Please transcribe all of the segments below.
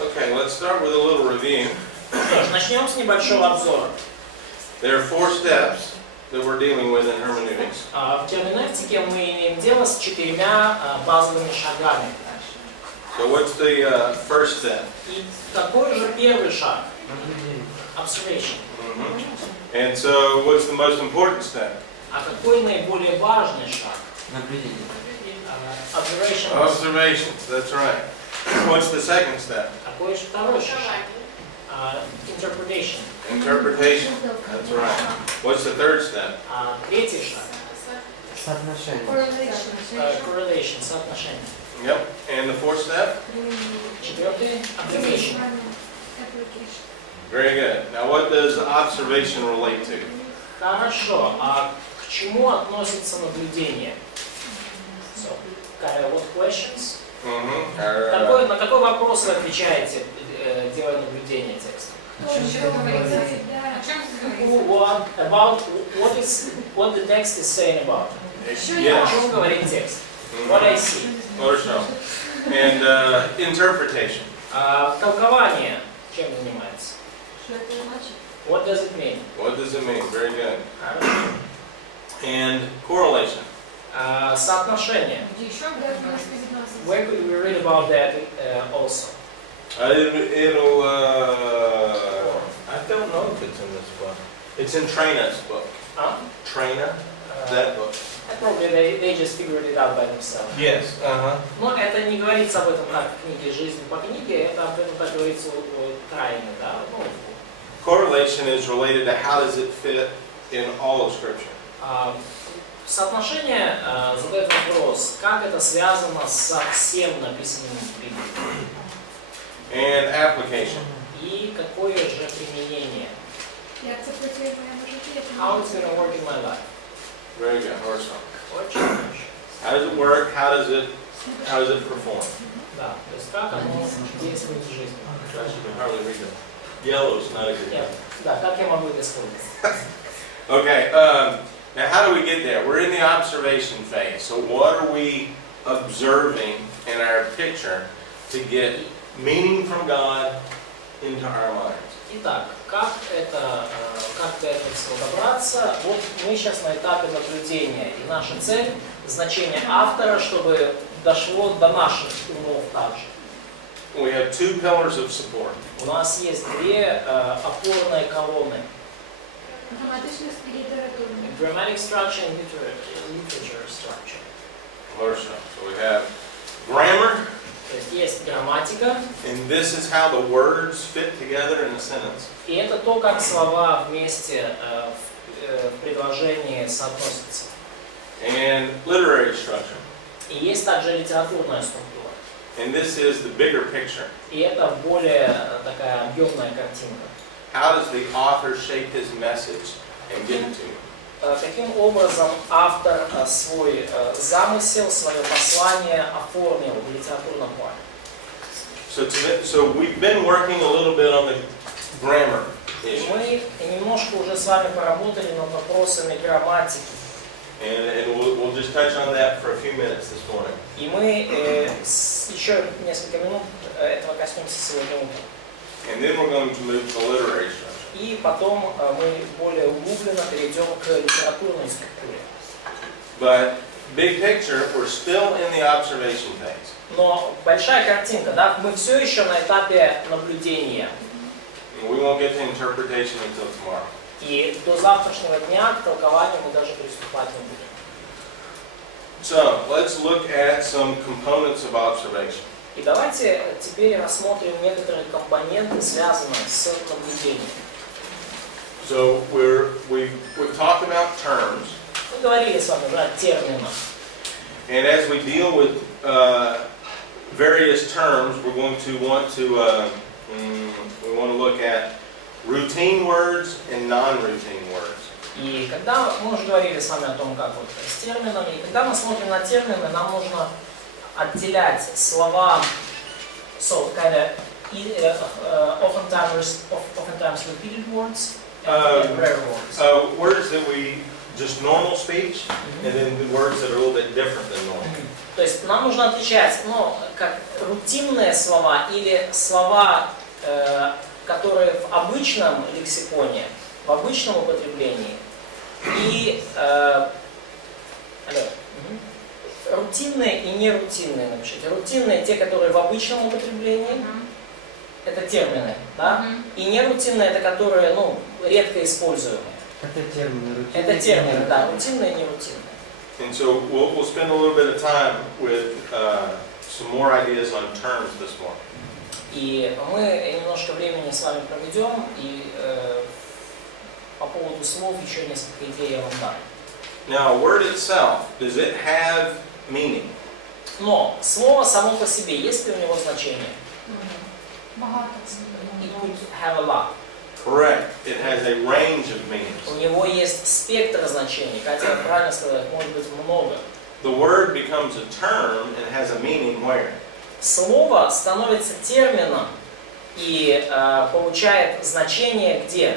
Okay, let's start with a little review. Что ж, начнем с небольшого обзора. There are 4 steps that we're dealing with in hermeneutics. В герменевтике мы имеем дело с 4 базовыми шагами. So what's the first step? И какой же первый шаг? Observation. And so what's the most important step? А какой наиболее важный шаг? Наблюдение. Observation. Observations, that's right. What's the second step? Какой же второй шаг? Interpretation. Interpretation, that's right. What's the third step? Третий шаг. Соотношение. Correlation, соотношение. Yep. And the fourth step? Четвертый. Application. Very good. Now what does observation relate to? Хорошо. А к чему относится наблюдение? So, what questions? На какой вопрос вы отвечаете, делая наблюдение текста? About what the text is saying about. О чем говорит текст? What I see. And interpretation. Толкование чем занимается? What does it mean? What does it mean? Very good. And correlation. Соотношение. Where could we read about that also? I don't know if it's in this book. It's in Traina's book. Traina, that book. Probably they just figured it out by themselves. Yes. Но это не говорится об этом как в книге «Жизнь по книге», это об этом так говорится у Трайны, да? Correlation is related to how does it fit in all of Scripture. Соотношение задает вопрос, как это связано со всем написанным в Библии. And application. И какое же применение? How it's going to work in my life? Very good. Horizontal. Очень. How does it work? How does it perform? Да, то есть как оно действует в жизни. Gosh, you can hardly read the yellow's not a good thing. Да, как я могу это использовать? Okay. Now, how do we get there? We're in the observation phase. So, what are we observing in our picture to get meaning from God into our minds? Итак, как до этого всего добраться? Вот мы сейчас на этапе наблюдения, и наша цель – значение автора, чтобы дошло до наших умов также. We have 2 pillars of support. У нас есть 2 опорные колонны. Grammatic structure and literature structure. So we have grammar. То есть есть грамматика. And this is how the words fit together in a sentence. И это то, как слова вместе в предложении соотносятся. And literary structure. И есть также литературная структура. And this is the bigger picture. И это более такая объемная картинка. How does the author shape his message and get it to you? Каким образом автор свой замысел, свое послание оформил в литературном плане? So we've been working a little bit on the grammar issue. Мы немножко уже с вами поработали над вопросами грамматики. And we'll just touch on that for a few minutes this morning. И мы еще несколько минут этого коснемся сегодня утром. And then we're going to move to the literary structure. И потом мы более углубленно перейдем к литературной структуре. But big picture, we're still in the observation phase. Но большая картинка, да, мы все еще на этапе наблюдения. We won't get to interpretation until tomorrow. И до завтрашнего дня к толкованию мы даже приступать не будем. So, let's look at some components of observation. И давайте теперь рассмотрим некоторые компоненты, связанные с наблюдением. So we've talked about terms. Мы говорили с вами уже о терминах. And as we deal with various terms, we're going to want to look at routine words and non-routine words. И когда мы уже говорили с вами о том, как вот с терминами, и когда мы смотрим на термины, нам нужно отделять слова, so kind of oftentimes repeated words and rare words. Words that we just normal speech, and then the words that are a little bit different than normal. То есть нам нужно отличать, ну, как рутинные слова или слова, которые в обычном лексиконе, в обычном употреблении, и рутинные и нерутинные, напишите. Рутинные те, которые в обычном употреблении, это термины, да? И нерутинные это которые, ну, редко используемые. Это термины. Это термины, да, рутинные и нерутинные. And so we'll spend a little bit of time with some more ideas on terms this morning. И мы немножко времени с вами проведем, и по поводу слов еще несколько идей я вам дам. Now, word itself, does it have meaning? Но слово само по себе, есть ли у него значение? It could have a lot. Correct. It has a range of meanings. У него есть спектр значений, хотя правильно сказать, может быть много. The word becomes a term and has a meaning where? Слово становится термином и получает значение где?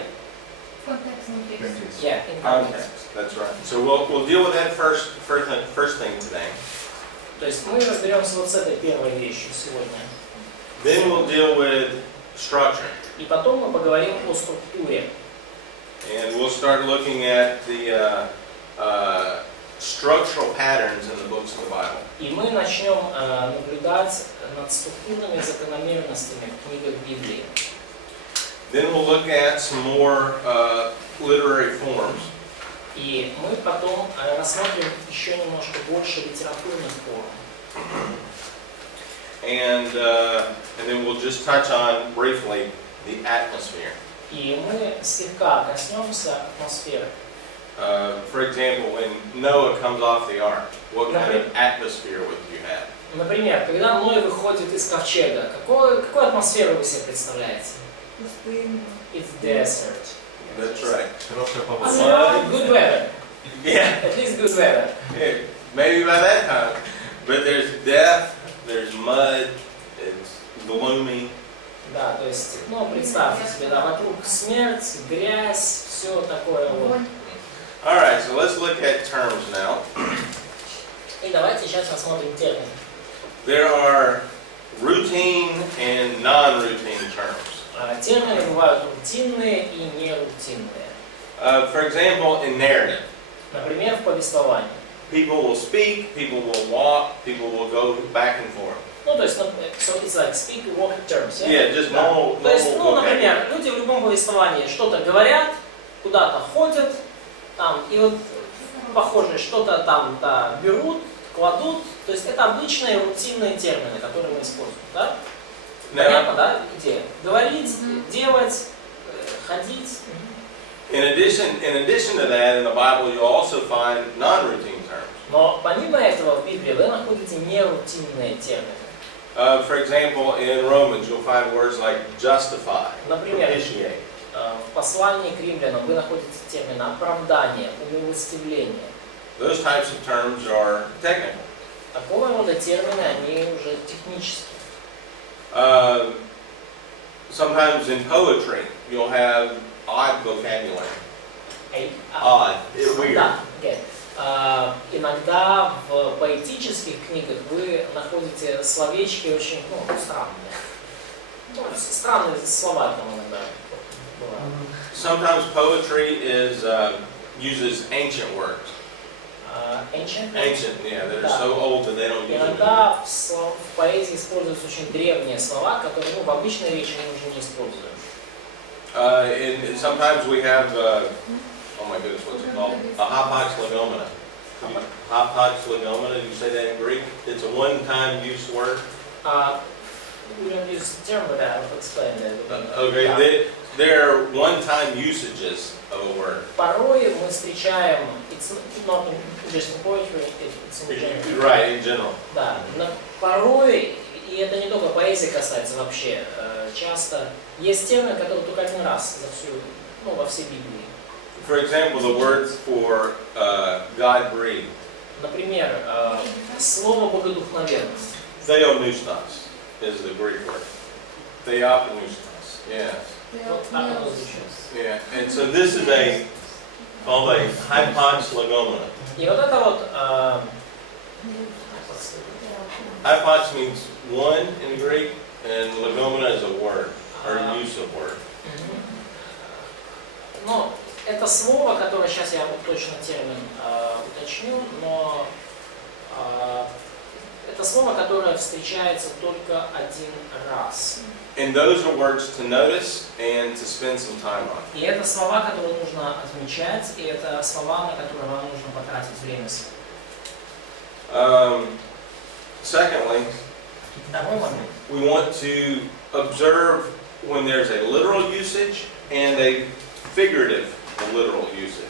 Yeah, in context. Context. That's right. So we'll deal with that first thing today. То есть мы разберемся вот с этой первой вещью сегодня. Then we'll deal with structure. И потом мы поговорим о структуре. And we'll start looking at the structural patterns in the books of the Bible. И мы начнем наблюдать над структурными закономерностями в книгах Библии. Then we'll look at some more literary forms. И мы потом рассмотрим еще немножко больше литературных форм. And then we'll just touch on briefly the atmosphere. И мы слегка коснемся атмосферы. For example, when Noah comes off the ark, what kind of atmosphere would you have? Например, когда Ной выходит из ковчега, какую атмосферу вы себе представляете? It's desert. That's right. Good weather. Yeah. At least good weather. Yeah. Maybe by that time. But there's death, there's mud, it's gloomy. Да, то есть, ну, представьте себе, да, вокруг смерть, грязь, все такое вот. Alright, so let's look at terms now. И давайте сейчас рассмотрим термины. There are routine and non-routine terms. Термины бывают рутинные и нерутинные. For example, in narrative, Например, в повествовании. people will speak, people will walk, people will go back and forth. Ну, то есть, so it's like speak, walk terms. Yeah, just Да. normal, То есть, normal ну, vocabulary. например, люди в любом повествовании что-то говорят, куда-то ходят, там, и вот похоже, что-то там, да, берут, кладут. То есть это обычные рутинные термины, которые мы используем, да? Понятно, да, идея? Говорить, делать, ходить. In addition to that, in the Bible, you'll also find non-routine terms. Но помимо этого в Библии вы находите нерутинные термины. For example, in Romans, you'll find words like justify, Например, propitiate. в послании к римлянам вы находите термины оправдание, умилостивление. Those types of terms are technical. Такого рода термины, они уже технические. Sometimes in poetry, you'll have odd vocabulary. Odd, weird. Да, okay. Иногда в поэтических книгах вы находите словечки очень, ну, странные. Ну, странные слова там иногда бывают. Sometimes poetry uses ancient words. Ancient? Ancient, yeah, that are so old that they don't use them. Иногда в поэзии используются очень древние слова, которые, ну, в обычной речи мы уже не используем. And sometimes we have, oh my goodness, what's it called? A hapax legomena. Hapax legomena, you say that in Greek? It's a one-time use word. We don't use the term, but I'll explain it. Okay, there are one-time usages of a word. Порой мы встречаем, it's not just in poetry, it's in general. Right, in general. Да, но порой, и это не только поэзии касается вообще, часто есть термины, которые только один раз за всю, ну, во всей Библии. For example, the word for God breathed. Например, слово богодухновенность. Theopneustos is the Greek word. Theopneustos, yes. Вот так оно звучит. Yeah, and so this is called a hapax legomena. И вот это вот Hypox means one in Greek, and legomena is a word, or use of word. Ну, это слово, которое сейчас я вот точно термин уточню, но это слово, которое встречается только один раз. And those are words to notice and to spend some time on. И это слова, которые нужно отмечать, и это слова, на которые вам нужно потратить время. Secondly, Второй момент. we want to observe when there's a literal usage and a figurative literal usage.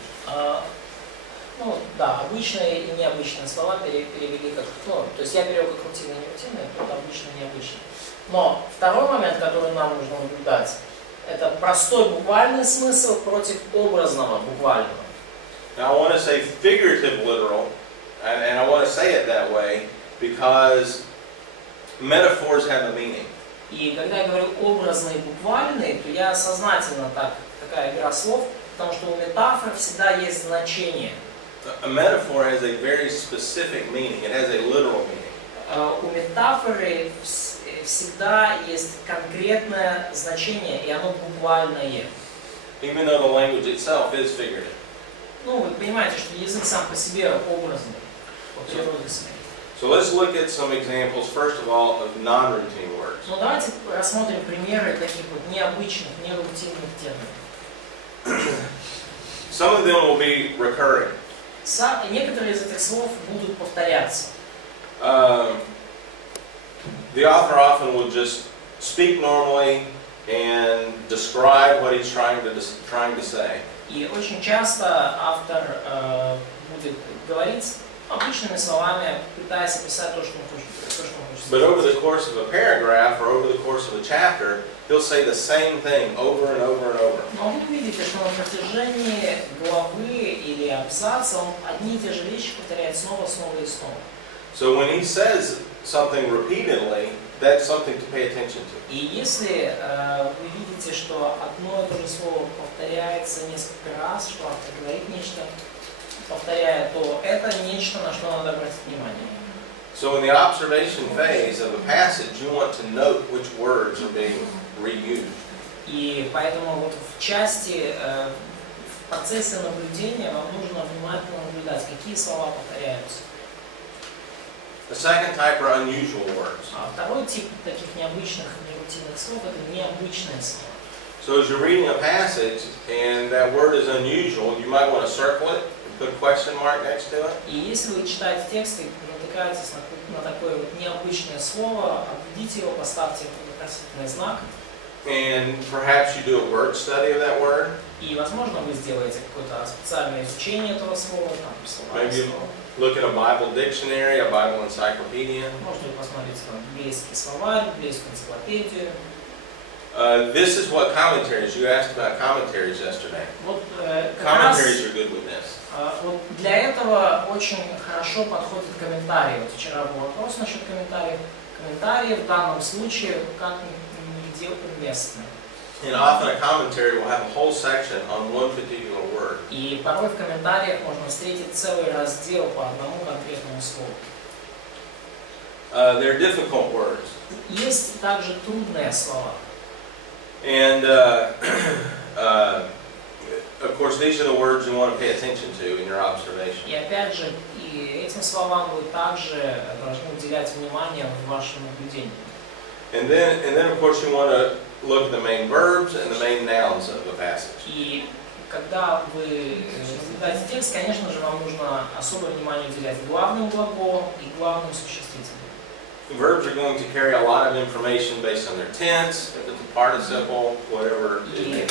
Ну, да, обычные и необычные слова перевели как, ну, то есть я перевел как рутинные и нерутинные, тут обычные и необычные. Но второй момент, который нам нужно наблюдать, это простой буквальный смысл против образного буквального. Now I want to say figurative literal, and I want to say it that way because metaphors have a meaning. И когда я говорю образный и буквальный, то я сознательно такая игра слов, потому что у метафор всегда есть значение. A metaphor has a very specific meaning. It has a literal meaning. У метафоры всегда есть конкретное значение, и оно буквальное. Even though the language itself is figurative. Ну, вы понимаете, что язык сам по себе образный, по природе своей. So let's look at some examples, first of all, of non-routine words. Ну, давайте рассмотрим примеры таких вот необычных, нерутинных терминов. Some of them will be recurring. Некоторые из этих слов будут повторяться. The author often will just speak normally and describe what he's trying to say. И очень часто автор будет говорить обычными словами, пытаясь описать то, что он хочет But сказать. over the course of a paragraph or over the course of a chapter, he'll say the same thing over and over and over. Но вы увидите, что на протяжении главы или абзаца он одни и те же вещи повторяет снова и снова. So when he says something repeatedly, that's something to pay attention to. И если вы видите, что одно и то же слово повторяется несколько раз, что автор говорит нечто, повторяя, то это нечто, на что надо обратить внимание. So in the observation phase of a passage, you want to note which words are being reused. И поэтому вот в части, в процессе наблюдения вам нужно внимательно наблюдать, какие слова повторяются. The second type are unusual words. А второй тип таких необычных и нерутинных слов – это необычные слова. So as you're reading a passage and that word is unusual, you might want to circle it and put a question mark next to it. И если вы читаете текст и натыкаетесь на такое вот необычное слово, обведите его, поставьте вопросительный знак. And perhaps you do a word study of that word. И, возможно, вы сделаете какое-то специальное изучение этого слова, там, слова. Maybe look at a Bible dictionary, a Bible encyclopedia. Можете посмотреть библейские словарь, библейскую энциклопедию. This is what commentaries, you asked about commentaries yesterday. Вот, как раз, Commentaries are good with this. вот для этого очень хорошо подходят комментарии. Вот вчера был вопрос насчет комментариев. Комментарии в данном случае как нигде уместны. And often a commentary will have a whole section on one particular word. И порой в комментариях можно встретить целый раздел по одному конкретному слову. They're difficult words. Есть также трудные слова. And of course, these are the words you want to pay attention to in your observation. И опять же, и этим словам вы также должны уделять внимание в вашем наблюдении. And then of course you want to look at the main verbs and the main nouns of the passage. И когда вы наблюдаете текст, конечно же, вам нужно особое внимание уделять главным глаголам и главным существительным. Verbs are going to carry a lot of information based on their tense, if it's a participle, whatever it may be.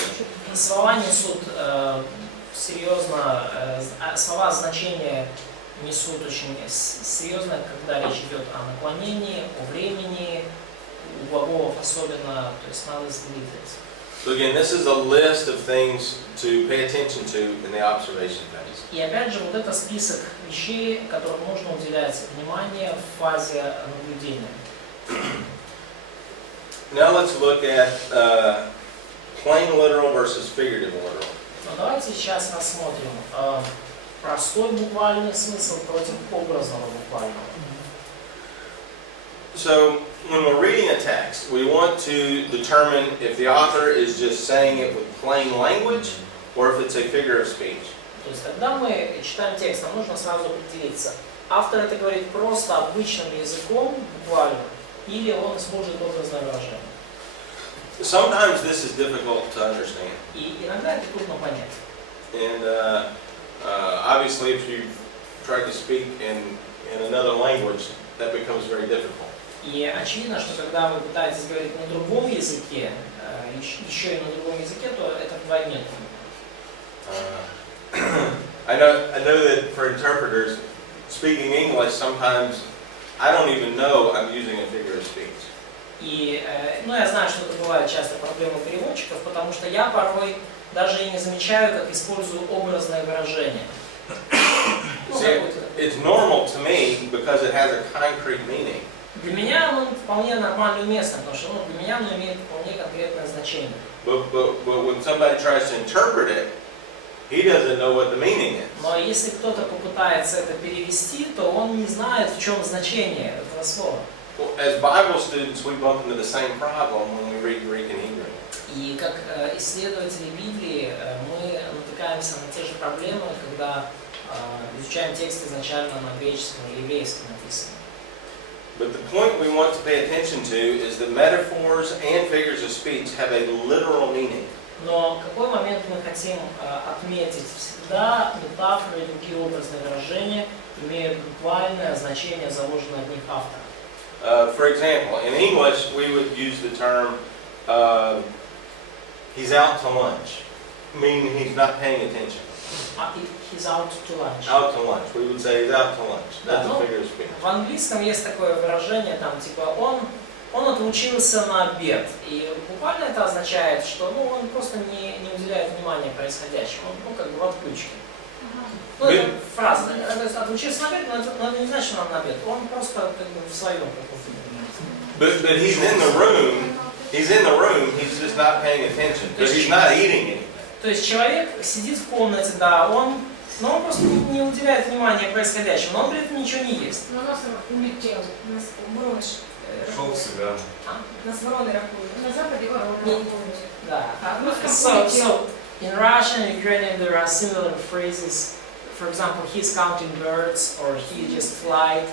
И слова несут серьезно, слова значения несут очень серьезно, когда речь идет о наклонении, о времени, у глаголов особенно, то есть надо следить. So again, this is a list of things to pay attention to in the observation phase. И опять же, вот это список вещей, которым нужно уделять внимание в фазе наблюдения. Now let's look at plain literal versus figurative literal. Но давайте сейчас рассмотрим простой буквальный смысл против образного буквального. So when we're reading a text, we want to determine if the author is just saying it with plain language or if it's a figure of speech. То есть, когда мы читаем текст, нам нужно сразу определиться, автор это говорит просто обычным языком, буквально, или он использует образное выражение. Sometimes this is difficult to understand. И иногда это трудно понять. And obviously if you try to speak in another language, that becomes very difficult. И очевидно, что когда вы пытаетесь говорить на другом языке, еще и на другом языке, то это вдвойне трудно. I know that for interpreters, speaking English, sometimes I don't even know I'm using a figure of speech. И я знаю, что это бывает часто проблема переводчиков, потому что я порой даже и не замечаю, как использую образное выражение. See, it's normal to me because it has a concrete meaning. Для меня оно вполне нормально и уместно, потому что для меня оно имеет вполне конкретное значение. But when somebody tries to interpret it, he doesn't know what the meaning is. Но если кто-то попытается это перевести, то он не знает, в чем значение этого слова. Well, as Bible students, we bump into the same problem when we read Greek and Hebrew. И как исследователи Библии мы натыкаемся на те же проблемы, когда изучаем текст изначально на греческом или еврейском написанном. But the point we want to pay attention to is that metaphors and figures of speech have a literal meaning. Но какой момент мы хотим отметить? Всегда метафоры и другие образные выражения имеют буквальное значение, заложенное в них автором. For example, in English, we would use the term he's out to lunch, meaning he's not paying attention. He's out to lunch. Out to lunch. We would say he's out to lunch. That's a figure of speech. В английском есть такое выражение, там типа он отлучился на обед. И буквально это означает, что он просто не уделяет внимания происходящему. Он как бы в отключке. Это фраза. То есть отлучился на обед, но это не значит, что он на обед. Он просто как бы в своем каком-то. But he's in the room. He's in the room. He's just not paying attention. But he's not eating anything. То есть человек сидит в комнате, да, он просто не уделяет внимания происходящему, но он при этом ничего не ест. Но нас улетел, нас брошь. Шел в себя. Нас вороны ракуют. На западе вороны ракуют. Да. А в русском So in Russian and Ukrainian there are similar phrases. For example, he's counting birds, or he just flied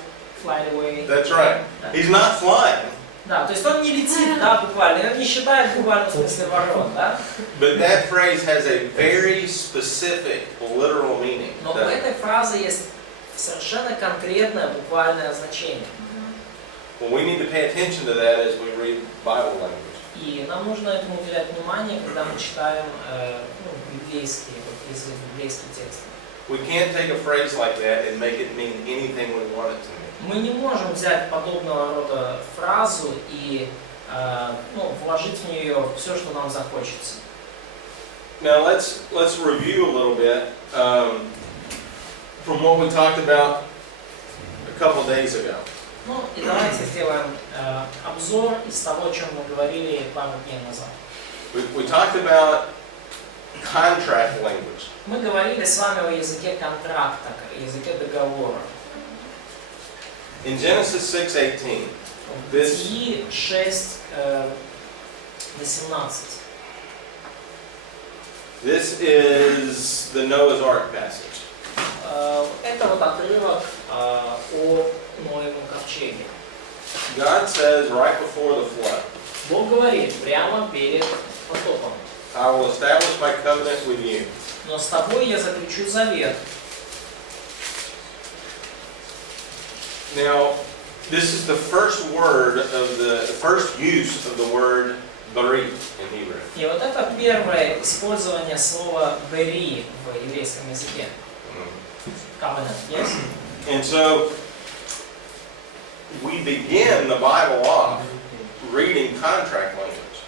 away. That's right. He's not flying. Да, то есть он не летит, да, буквально, он не считает буквально в смысле ворон, да? But that phrase has a very specific literal meaning. Но у этой фразы есть совершенно конкретное буквальное значение. Well, we need to pay attention to that as we read Bible language. И нам нужно этому уделять внимание, когда мы читаем библейский текст. We can't take a phrase like that and make it mean anything we want it to mean. Мы не можем взять подобного рода фразу и вложить в нее все, что нам захочется. Now let's review a little bit from what we talked about a couple days ago. И давайте сделаем обзор из того, о чем мы говорили пару дней назад. We talked about contract language. Мы говорили с вами о языке контракта, языке договора. In Genesis 6:18, Бытие 6:18. This is the Noah's Ark passage. Это вот отрывок о Ноевом ковчеге. God says right before the flood, Бог говорит прямо перед потопом: I will establish my covenant with you. но с тобой я заключу завет. Now, this is the first word of the first use of the word bari in Hebrew. И вот это первое использование слова «бери» в еврейском языке. Covenant, yes? And so, we begin the Bible off reading contract language.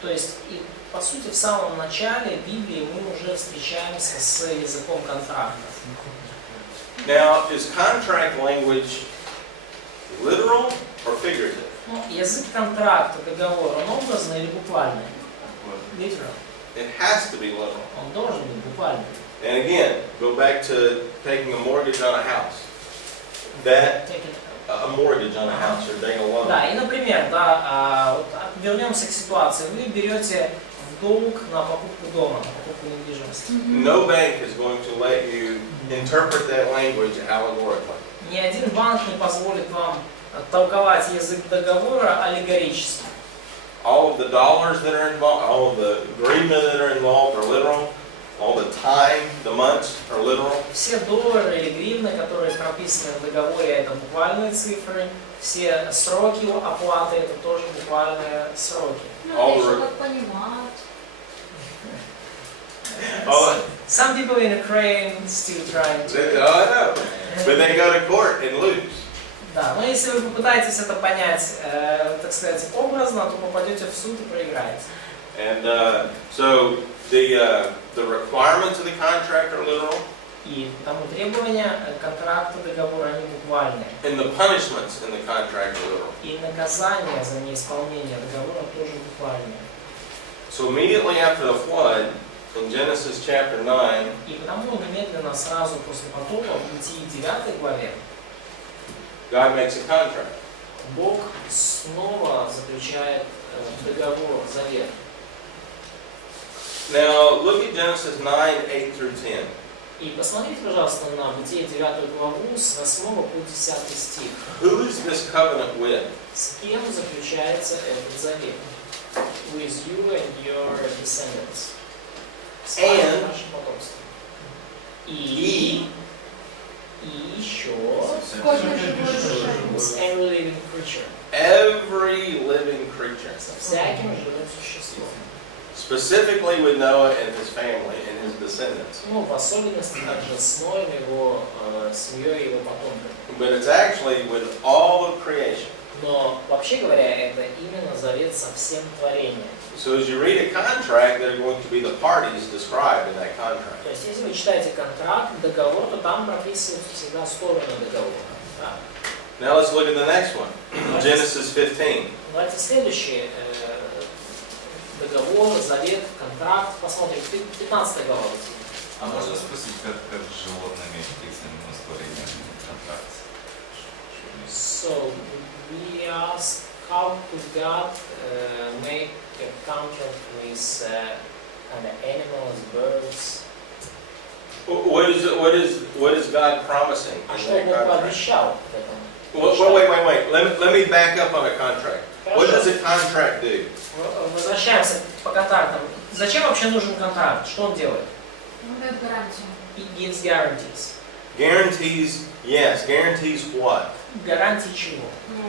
То есть, и, по сути, в самом начале Библии мы уже встречаемся с языком контракта. Now, is contract language literal or figurative? Язык контракта, договор, он образный или буквальный? Literal. It has to be literal. Он должен быть буквальным. And again, go back to taking a mortgage on a house. That a mortgage on a house or take a loan. Да, и, например, да, вот вернемся к ситуации. Вы берете в долг на покупку дома, на покупку недвижимости. No bank is going to let you interpret that language allegorically. Ни один банк не позволит вам толковать язык договора аллегорически. All of the dollars that are involved, all of the agreement that are involved are literal. All the time, the months are literal. Все доллары или гривны, которые прописаны в договоре, это буквальные цифры. Все сроки оплаты, это тоже буквальные сроки. All Ну, the- это понимают. Some people in Ukraine still trying to... I know, but they go to court and lose. Да, но если вы попытаетесь это понять, так сказать, образно, то попадете в суд и проиграете. And so the requirements of the contract are literal, И потому требования контракта, договора, они буквальные. and the punishments in the contract are literal. И наказание за неисполнение договора тоже буквальное. So immediately after the flood, in Genesis chapter 9, И потому немедленно сразу после потопа в Бытии 9 главе God makes a contract. Бог снова заключает договор, завет. Now look at Genesis 9, 8 through 10. И посмотрите, пожалуйста, на Бытие 9 главу с 8 по 10 стих. Who is this covenant with? С кем заключается этот завет? With you and your descendants. С вами и And- вашим потомством. И еще Кожа живой with душа. every living creature. Every living creature. Со всяким живым существом. Specifically with Noah and his family and his descendants. Ну, в особенности также с Ноем, его семьей и его потомками. But it's actually with all of creation. Но, вообще говоря, это именно завет со всем творением. So as you read a contract, there are going to be the parties described in that contract. То есть, если вы читаете контракт, договор, то там прописываются всегда стороны договора. Да? Now let's look at the next one. Genesis 15. Давайте следующий договор, завет, контракт. Посмотрим, 15 глава. А можно спросить, как с животными описаны в истории контракт? So, we ask how could God make a contract with kind of animals, birds? What is God promising А in что that Бог contract? пообещал в этом? Wait. Let me back up on a contract. What does a contract do? Возвращаемся по контрактам. Зачем вообще нужен контракт? Что он делает? Он дает гарантию. It gives guarantees. Guarantees what? Гарантии чего? Ну,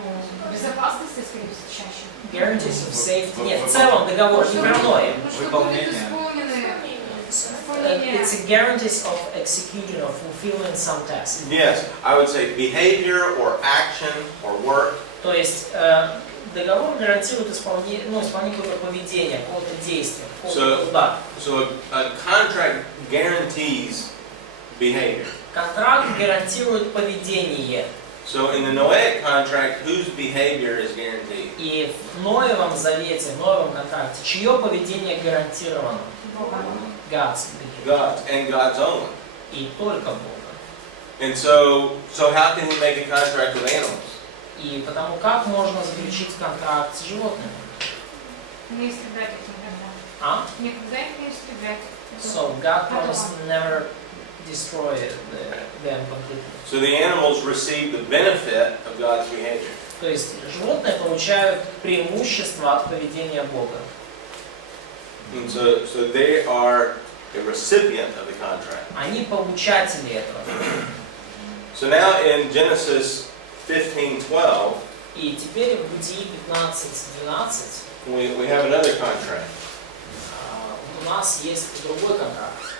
безопасности, скорее всего, чаще. Guarantees of safety. Нет, в целом договор не про Ноя. Ну, что Выполнение. будет исполнены. It's a guarantees of executing or fulfilling some task. Yes, I would say behavior or action or work. То есть договор гарантирует исполнение какого-то поведения, какого-то действия, какого-то труда. So a contract guarantees behavior. Контракт гарантирует поведение. So in the Noahic contract, whose behavior is guaranteed? И в Ноевом завете, в Ноевом контракте, чье поведение гарантировано? God's behavior. God's and God's only. И только Бога. And so how can he make a contract with animals? И потому как можно заключить контракт с животными? Не истреблять их никогда. А? Никогда их не истреблять. So God promised never destroy them completely. So the animals receive the benefit of God's behavior. То есть животные получают преимущество от поведения Бога. And so they are a recipient of the contract. Они получатели этого. So now in Genesis 15:12, И теперь в Бытии 15:12 we have another contract. у нас есть другой контракт.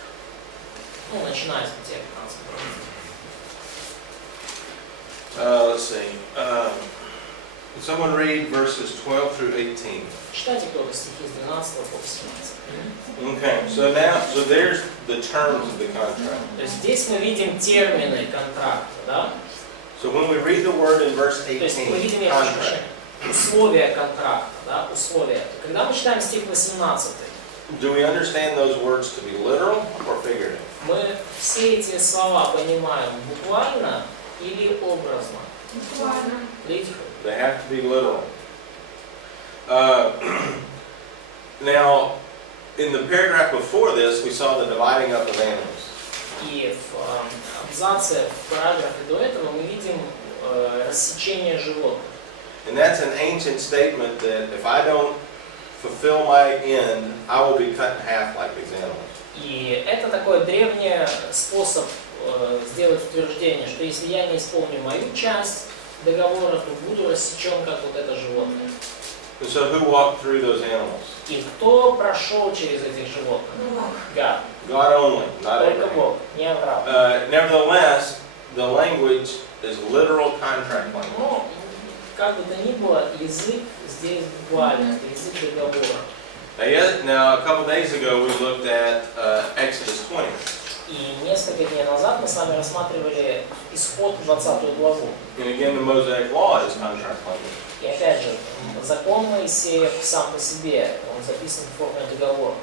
Ну, начиная с Бытия 15. Let's see. Someone read verses 12 through 18. Читайте кто-то стихи с 12 по 18. Okay, so there's the terms of the contract. То есть здесь мы видим термины контракта, да? So when we read the word in verse То есть мы 18, видим, я прошу contract, прощения, условия контракта, да? Условия. Когда мы читаем стих 18, do we understand those words to be literal or figurative? мы все эти слова понимаем буквально или образно. Буквально. Literal. They have to be literal. Now, in the paragraph before this, we saw the dividing up of animals. И в абзаце, в параграфе до этого мы видим рассечение животных. And that's an ancient statement that if I don't fulfill my end, I will be cut in half like these animals. И это такой древний способ сделать утверждение, что если я не исполню мою часть договора, то буду рассечен, как вот это животное. And so who walked through those animals? И кто прошел через этих животных? God. God only, not Только Abraham. Бог, не Авраам. Nevertheless, the language is literal contract language. Но, как бы то ни было, язык здесь буквально, это язык договора. Now, a couple days ago, we looked at Exodus 20. И несколько дней назад мы с вами рассматривали Исход 20 главу. And again, the Mosaic Law is contract language. И опять же, закон Моисеев сам по себе, он записан в форме договора.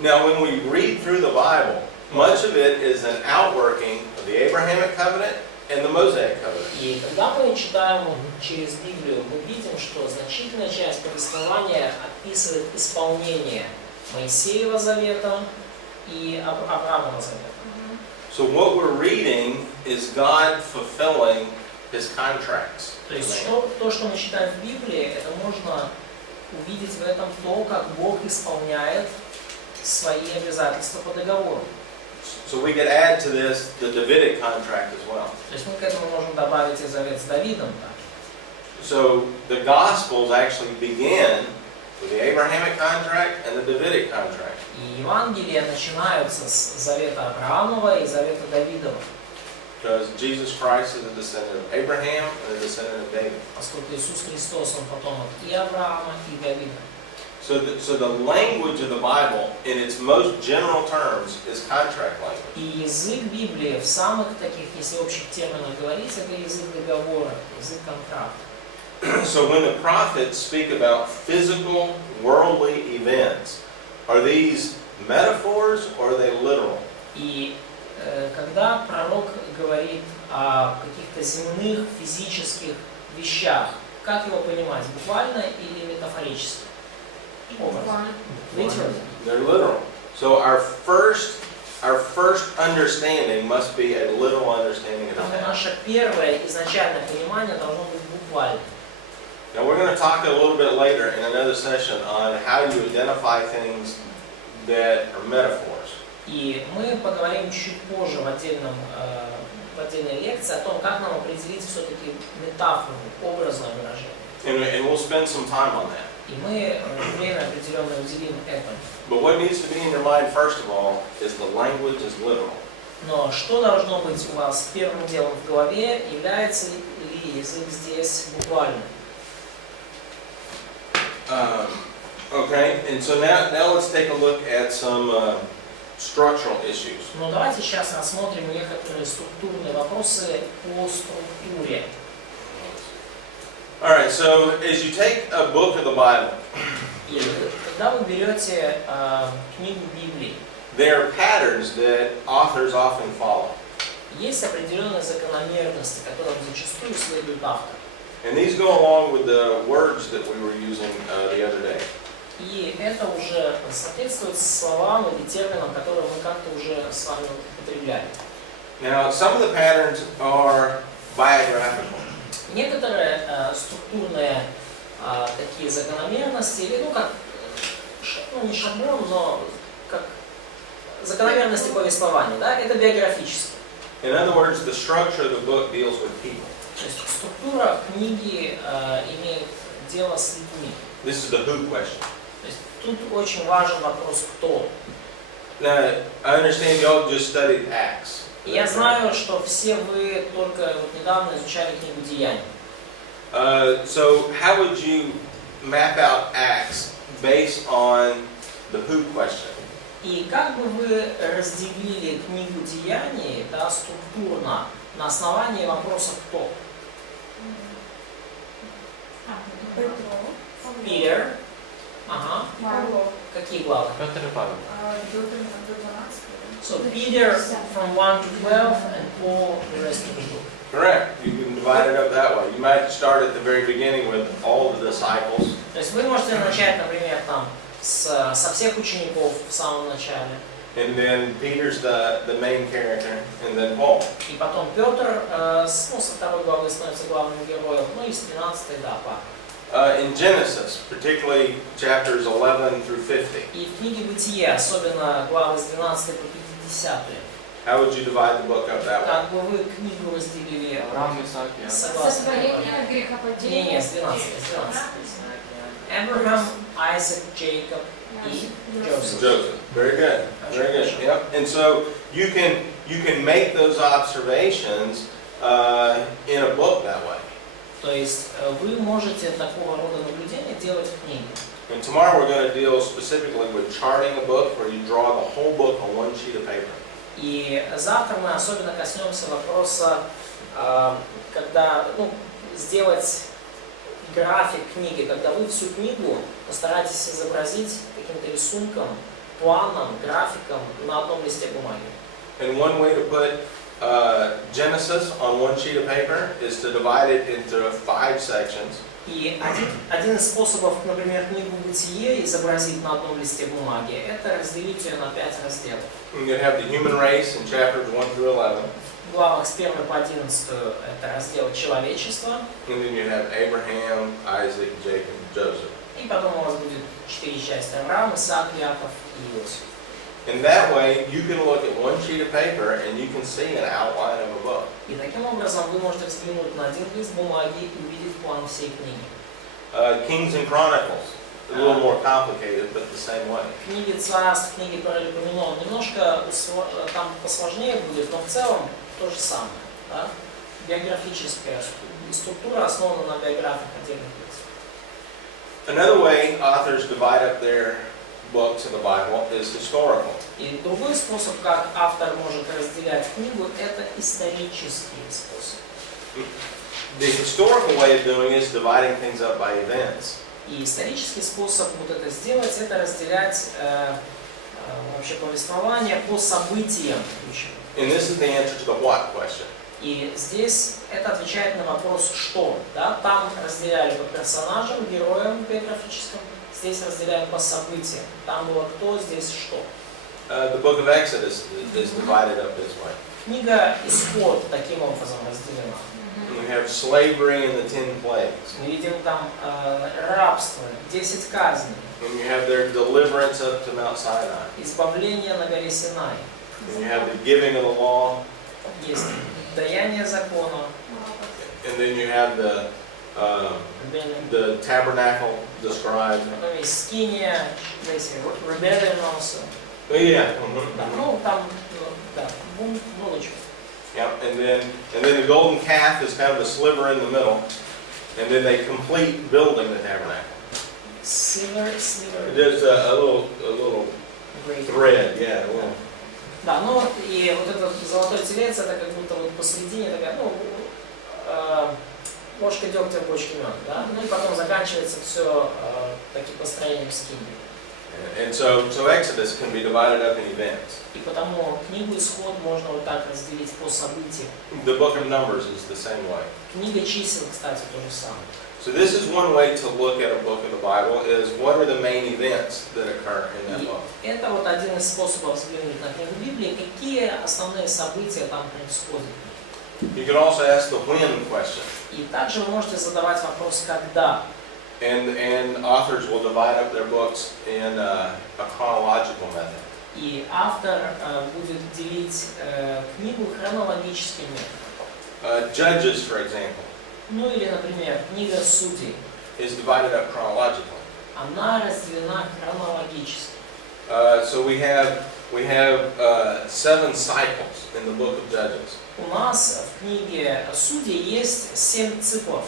Now, when we read through the Bible, much of it is an outworking of the Abrahamic covenant and the Mosaic covenant. И когда мы читаем через Библию, мы видим, что значительная часть повествования описывает исполнение Моисеева завета и Авраамова завета. So what we're reading is God fulfilling His contracts. То есть то, что мы читаем в Библии, это можно увидеть в этом то, как Бог исполняет свои обязательства по договору. So we could add to this the Davidic contract as well. То есть мы к этому можем добавить и завет с Давидом также. So the Gospels actually begin with the Abrahamic contract and the Davidic contract. И Евангелия начинаются с завета Авраамова и завета Давидова. Because Jesus Christ is a descendant of Abraham and a descendant of David. Поскольку Иисус Христос, Он потомок и Авраама, и Давида. So the language of the Bible, in its most general terms, is contract language. И язык Библии в самых таких, если общих терминах говорить, это язык договора, язык контракта. So when the prophets speak about physical, worldly events, are these metaphors or are they literal? И когда пророк говорит о каких-то земных физических вещах, как его понимать, буквально или метафорически? Буквально. Literally. They're literal. So our first understanding must be a literal understanding of the Потому text. наше первое изначальное понимание должно быть буквально. Now we're going to talk a little bit later in another session on how you identify things that are metaphors. И мы поговорим чуть позже в отдельной лекции о том, как нам определить все-таки метафору, образное выражение. And we'll spend some time on that. И мы время определенное уделим этому. But what needs to be in your mind first of all is the language is literal. Но что должно быть у вас первым делом в голове, является ли язык здесь буквальным? Okay, and so now let's take a look at some structural issues. Но давайте сейчас рассмотрим некоторые структурные вопросы по структуре. All right, so as you take a book of the Bible, И когда вы берете книгу Библии, there are patterns that authors often follow. есть определенные закономерности, которым зачастую следует автор. And these go along with the words that we were using the other day. И это уже соответствует словам или терминам, которые мы как-то уже с вами употребляли. Now, some of the patterns are biographical. Некоторые структурные такие закономерности, или не шаблон, но как закономерности повествования, да, это биографические. In other words, the structure of the book deals with people. То есть структура книги имеет дело с людьми. This is the who question. То есть тут очень важен вопрос «кто?». Now, I understand y'all just studied Acts. И я знаю, что все вы только недавно изучали книгу «Деяний». So how would you map out Acts based on the who question? И как бы вы разделили книгу «Деяний», да, структурно на основании вопроса «кто»? Питер. Ага. Павло. Какие главы? Петр и Павел. До 12. So Peter from 1 to 12 and Paul the rest of the book. Correct. You can divide it up that way. You might start at the very beginning with all the disciples. То есть вы можете начать, например, там со всех учеников в самом начале. And then Peter's the main character, and then Paul. И потом Петр со второй главы становится главным героем, ну и с 13 до Павла. In Genesis, particularly chapters 11 through 50. И в книге Бытие, особенно главы с 12 по 50. How would you divide the book up that way? Как бы вы книгу разделили Авраам, Исаак, Иаков. согласно? Сотворение, грехопадение. Не, с 12. Abraham, Isaac, Jacob и Joseph. Joseph. Very good. Very good. Yep. And so you can make those observations in a book that way. То есть вы можете такого рода наблюдения делать в книге. And tomorrow we're going to deal specifically with charting a book, where you draw the whole book on one sheet of paper. И завтра мы особенно коснемся вопроса, когда сделать график книги, когда вы всю книгу постараетесь изобразить каким-то рисунком, планом, графиком на одном листе бумаги. And one way to put Genesis on one sheet of paper is to divide it into 5 sections. И один из способов, например, книгу «Бытие» изобразить на одном листе бумаги, это разделить ее на 5 разделов. You have the human race in chapters 1 through 11. В главах с 1 по 11 это раздел «Человечество», And then you have Abraham, Isaac, Jacob, Joseph. и потом у вас будет 4 части: Авраам, Исаак, Яков и Иосиф. And that way, you can look at one sheet of paper and you can see an outline of a book. И таким образом вы можете взглянуть на один лист бумаги и увидеть план всей книги. Kings and Chronicles, a little more complicated, but the same way. Книги царств, книги Паралипоменон немножко там посложнее будет, но в целом то же самое. Да? Биографическая структура основана на биографиях отдельных лиц. Another way authors divide up their books of the Bible is historical. И другой способ, как автор может разделять книгу, это исторический способ. The historical way of doing it is dividing things up by events. И исторический способ вот это сделать, это разделять вообще повествование по событиям ключевым. And this is the answer to the what question. И здесь это отвечает на вопрос «что?». Да? Там разделяли по персонажам, героям биографическим, здесь разделяем по событиям. Там было кто, здесь что. The book of Exodus is divided up this way. Книга «Исход» таким образом разделена. We have slavery and the 10 plagues. Мы видим там рабство, 10 казней, And you have their deliverance up to Mount Sinai. избавление на горе Синай. And you have the giving of the law. Есть даяние закона, And then you have the tabernacle described. потом есть скиния, здесь rebellion also. Oh, yeah. Да, ну там, да, много чего. Yep. And then the golden calf is kind of a sliver in the middle. And then they complete building the tabernacle. Sliver. Just a little Great. thread, yeah. A little. Да, ну вот и вот этот золотой телец, это как будто вот посредине такая, ложка дегтя в бочке меда, да? Ну и потом заканчивается все таким построением скинии. And so Exodus can be divided up in events. И потому книгу «Исход» можно вот так разделить по событиям. The book of Numbers is the same way. Книга чисел, кстати, то же самое. So this is one way to look at a book of the Bible, is what are the main events that occur in that book. И это вот один из способов взглянуть на книгу Библии, какие основные события там происходят. You can also ask the when question. И также вы можете задавать вопрос «когда?». And authors will divide up their books in a chronological method. И автор будет делить книгу хронологическим методом. Judges, for example, Ну или, например, книга Судей. is divided up chronologically. Она разделена хронологически. So we have 7 cycles in the book of Judges. У нас в книге Судей есть 7 циклов.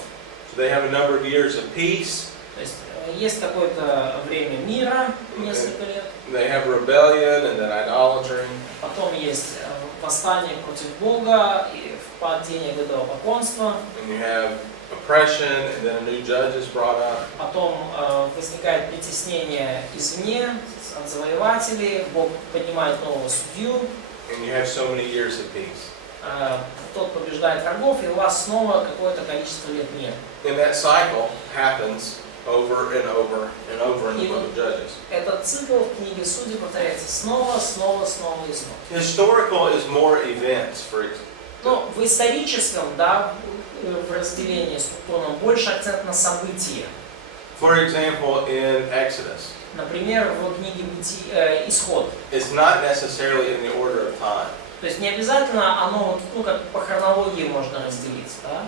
So they have a number of years of peace. То есть есть какое-то время мира, несколько лет. They have rebellion and then idolatry. Потом есть восстание против Бога и падение к идолопоклонству. And you have oppression, and then a new judge is brought up. Потом возникает притеснение извне, от завоевателей, Бог поднимает нового судью, And you have so many years of peace. тот побеждает врагов, и у вас снова какое-то количество лет мира. And that cycle happens over and over and over in the book of Judges. Этот цикл в книге Судей повторяется снова и снова. Historical is more events, for example. Но в историческом, да, в разделении структурном больше акцент на события. For example, in Exodus, Например, в книге Исход. it's not necessarily in the order of time. То есть не обязательно оно вот, как по хронологии можно разделить, да?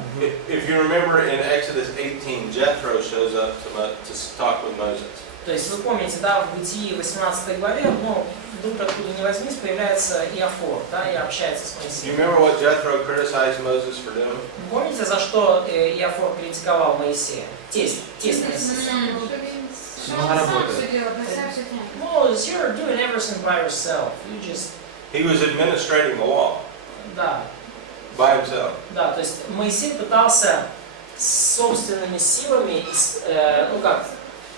If you remember in Exodus 18, Jethro shows up to talk with Moses. То есть вы помните, да, в Бытии 18 главе, ну, вдруг откуда ни возьмись, появляется Иофор, да, и общается с Do Моисеем. you remember what Jethro criticized Moses for doing? Помните, за что Иофор критиковал Моисея? Тесть Моисея. Много работы. Ну, you're doing everything by yourself. You just... He was administrating the law Да, by himself. да, то есть Моисей пытался собственными силами,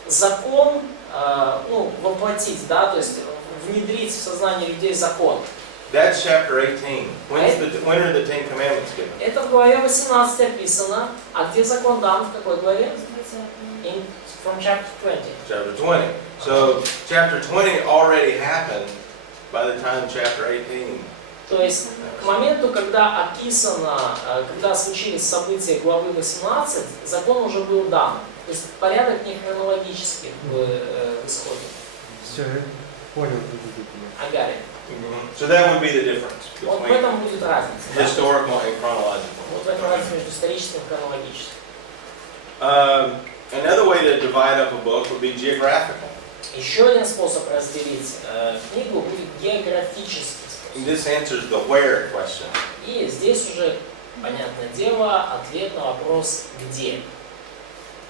закон, воплотить, да, то есть внедрить в сознание людей закон. That's chapter 18. When are the Ten Commandments given? Это в главе 18 описано. А где закон дан? В какой главе? From chapter 20. Chapter 20. So chapter 20 already happened by the time chapter 18. То есть к моменту, когда описано, когда случились события главы 18, закон уже был дан. То есть порядок не хронологический в исходе. Все, понял. Агаре. So that would be the difference Вот в between этом будет разница. Да? historical and chronological. Вот в этом разница между историческим и хронологическим. Another way to divide up a book would be geographical. Еще один способ разделить книгу будет географический And способ. this answers the where question. И здесь уже, понятное дело, ответ на вопрос «где?».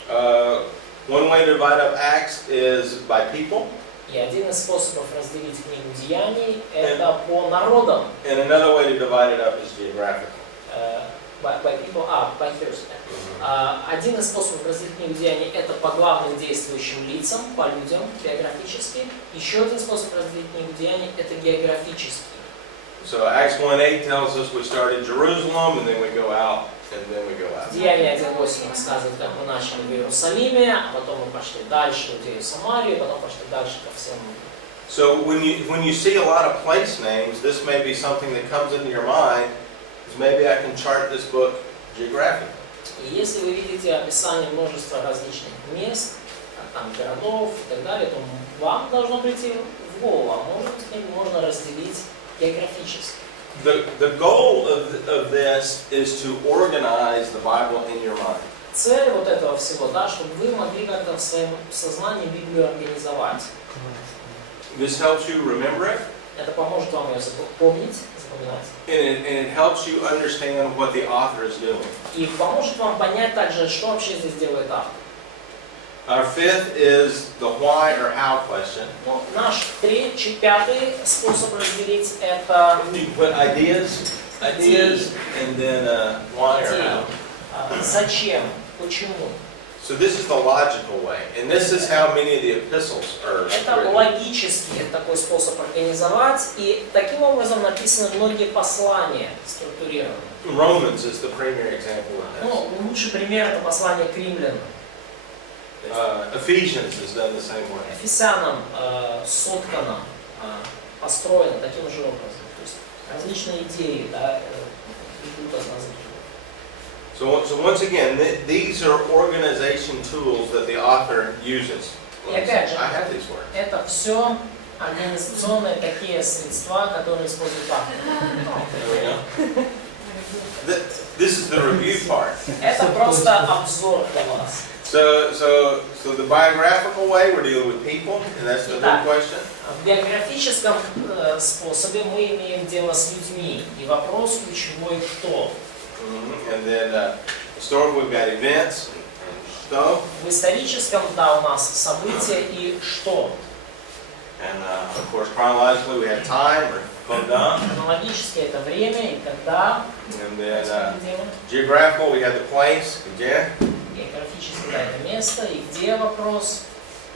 One way to divide up Acts is by people, И один из способов разделить книгу Деяний – это по народам. and another way to divide it up is geographical. By people, by heroes. Один из способов разделить книгу Деяний – это по главным действующим лицам, по людям, географически. Еще один способ разделить книгу Деяний – это географически. So Acts 1:8 tells us we started Jerusalem, and then we go out, and then we go out. Деяния 1.8 рассказывает, как мы начали в Иерусалиме, а потом мы пошли дальше в Иудею и Самарию, потом пошли дальше ко всем. So when you see a lot of place names, this may be something that comes into your mind, is maybe I can chart this book geographically. И если вы видите описание множества различных мест, там, городов и так далее, то вам должно прийти в голову, а может книгу можно разделить географически. The goal of this is to organize the Bible in your mind. Цель вот этого всего, да, чтобы вы могли как-то в своем сознании Библию организовать. This helps you remember it, Это поможет вам ее запомнить, запоминать. and it helps you understand what the author is doing. И поможет вам понять также, что вообще здесь делает автор. Our fifth is the why or how question. Ну, наш пятый способ разделить это You can put ideas, and then why or how. Зачем, почему. So this is the logical way, and this is how many of the epistles are Это written. логический такой способ организовать, и таким образом написаны многие послания структурированы. Romans is the premier example of this. Ну, лучший пример это послание к римлянам. Ephesians is done the same way. Ефесянам соткано, построено таким же образом. То есть различные идеи, да, идут одна за другой. So once again, these are organization tools that the author uses. И опять же, I have these words. это все организационные такие средства, которые используют автор. There we go. This is the review part. Это просто обзор для вас. So the biographical way, we're dealing with people, and that's the big question. В биографическом способе мы имеем дело с людьми, и вопрос ключевой кто. And then historical, we've got events and stuff. В историческом, да, у нас события и что. And of course, chronologically, we have time or Когда. Хронологически это время и когда. And then Где? geographical, we have the place, где. Географически да, это место и где вопрос.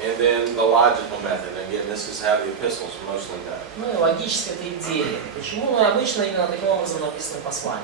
And then the logical method. Again, this is how the epistles are mostly done. Ну и логически это идея. Почему? Ну и обычно именно таким образом написаны послания.